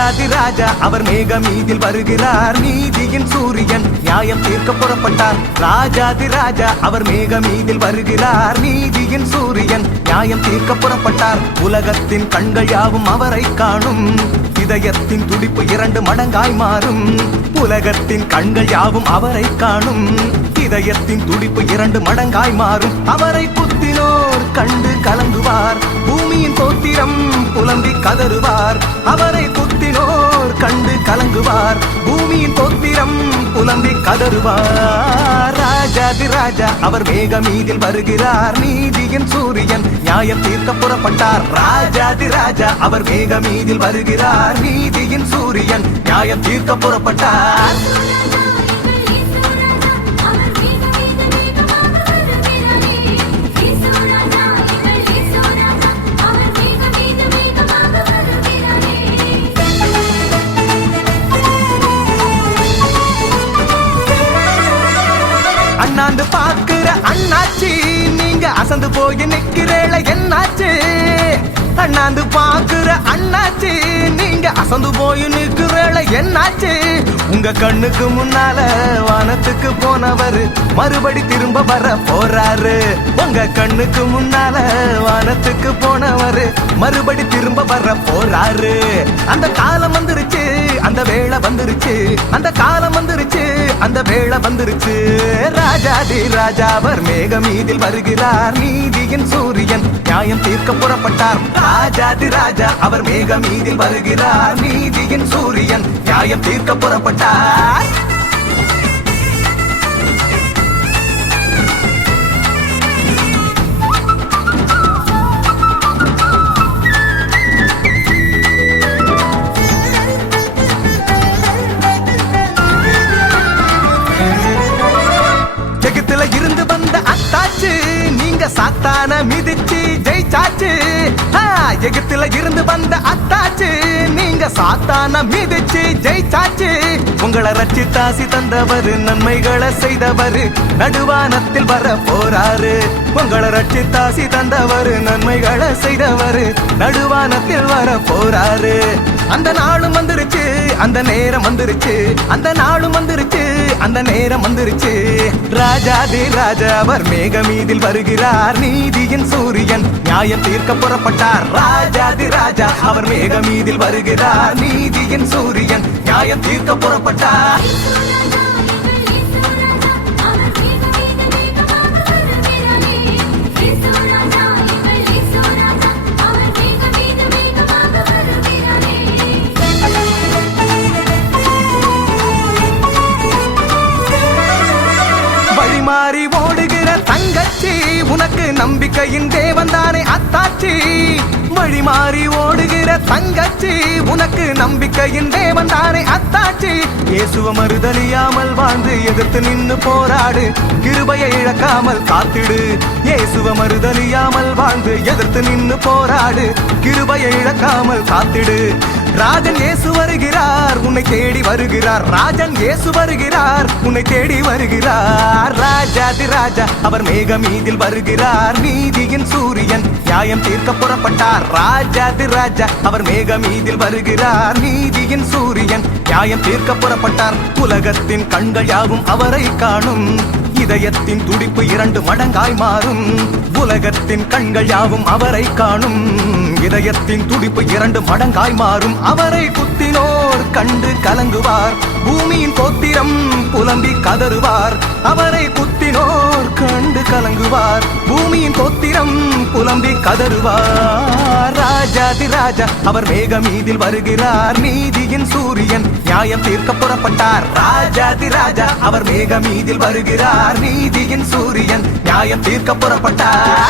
ராஜாதி ராஜா அவர் மேக மீதில் வருகிறார், நீதியின் சூரியன் நியாயம் தீர்க்க புறப்பட்டார். ராஜாதி ராஜா அவர் மேக மீதில் வருகிறார், நீதியின் சூரியன் நியாயம் தீர்க்க புறப்பட்டார். உலகத்தின் கண்கள் யாவும் அவரை காணும், இதயத்தின் துடிப்பு 2 மடங்காய் மாறும். உலகத்தின் கண்கள் யாவும் அவரை காணும், இதயத்தின் துடிப்பு 2 மடங்காய் மாறும். அவரை குத்தினோர் கண்டு கலங்குவார், பூமியின் தோத்திரம் புலம்பி கதறுவார். அவரை குத்தினோர் கண்டு கலங்குவார், பூமியின் தோத்திரம் புலம்பி கதறுவார். ராஜாதி ராஜா அவர் மேக மீதில் வருகிறார், நீதியின் சூரியன் நியாயம் தீர்க்க புறப்பட்டார். ராஜாதி ராஜா அவர் மேக மீதில் வருகிறார், நீதியின் சூரியன் நியாயம் தீர்க்க புறப்பட்டார். அண்ணாந்து பாக்குற அண்ணாச்சி, நீங்க அசந்து போய் நிக்கிறேள என்னாச்சு? அண்ணாந்து பாக்குற அண்ணாச்சி, நீங்க அசந்து போய் நிக்கிறேள என்னாச்சு? உங்க கண்ணுக்கு முன்னால வானத்துக்கு போனவர் மறுபடி திரும்ப வர போறாரு. உங்க கண்ணுக்கு முன்னால வானத்துக்கு போனவர் மறுபடி திரும்ப வர போறாரு. அந்த காலம் வந்துருச்சு, அந்த வேளை வந்துருச்சு, அந்த காலம் வந்துருச்சு, அந்த வேளை வந்துருச்சு. ராஜாதி ராஜா அவர் மேக மீதில் வருகிறார், நீதியின் சூரியன் நியாயம் தீர்க்க புறப்பட்டார். ராஜாதி ராஜா அவர் மேக மீதில் வருகிறார், நீதியின் சூரியன் நியாயம் தீர்க்க புறப்பட்டார். ஜெகத்துல இருந்து வந்த அத்தாச்சு, நீங்க சாத்தான மிதிச்சு ஜெயிச்சாச்சு. எகிப்துல இருந்து வந்த அத்தாச்சு, நீங்க சாத்தான மிதிச்சு ஜெயிச்சாச்சு. உங்களை ரட்சித்தாசி தந்தவர், நன்மைகளை செய்தவர் நடுவானத்தில் வர போறாரு. உங்களை ரட்சித்தாசி தந்தவர், நன்மைகளை செய்தவர் நடுவானத்தில் வர போறாரு. அந்த நாளும் வந்துருச்சு, அந்த நேரம் வந்துருச்சு, அந்த நாளும் வந்துருச்சு, அந்த நேரம் வந்துருச்சு. ராஜாதி ராஜா அவர் மேக மீதில் வருகிறார், நீதியின் சூரியன் நியாயம் தீர்க்க புறப்பட்டார். ராஜாதி ராஜா அவர் மேக மீதில் வருகிறார், நீதியின் சூரியன் நியாயம் தீர்க்க புறப்பட்டார். மாறி ஓடுகிற தங்கச்சி, உனக்கு நம்பிக்கையின் தேவன் தானே அத்தாச்சி. வழி மாறி ஓடுகிற தங்கச்சி, உனக்கு நம்பிக்கையின் தேவன் தானே அத்தாச்சி. இயேசுவ மறுதலியாமல் வாழ்ந்து எதிர்த்து நின்னு போராடு, கிருபையை இழக்காமல் காத்திடு. இயேசுவ மறுதலியாமல் வாழ்ந்து எதிர்த்து நின்னு போராடு, கிருபையை இழக்காமல் காத்திடு. ராஜன் இயேசு வருகிறார், உன்னை தேடி வருகிறார். ராஜன் இயேசு வருகிறார், உன்னை தேடி வருகிறார். ராஜாதி ராஜா அவர் மேக மீதில் வருகிறார், நீதியின் சூரியன் நியாயம் தீர்க்க புறப்பட்டார். ராஜாதி ராஜா அவர் மேக மீதில் வருகிறார், நீதியின் சூரியன் நியாயம் தீர்க்க புறப்பட்டார். உலகத்தின் கண்கள் யாவும் அவரை காணும், இதயத்தின் துடிப்பு 2 மடங்காய் மாறும். உலகத்தின் கண்கள் யாவும் அவரை காணும், இதயத்தின் துடிப்பு 2 மடங்காய் மாறும். அவரை குத்தினோர் கண்டு கலங்குவார், பூமியின் தோத்திரம் புலம்பி கதறுவார். அவரை குத்தினோர் கண்டு கலங்குவார், பூமியின் தோத்திரம் புலம்பி கதறுவார். ராஜாதி ராஜா அவர் மேக மீதில் வருகிறார், நீதியின் சூரியன் நியாயம் தீர்க்க புறப்பட்டார். ராஜாதி ராஜா அவர் மேக மீதில் வருகிறார், நீதியின் சூரியன் நியாயம் தீர்க்க புறப்பட்டார்.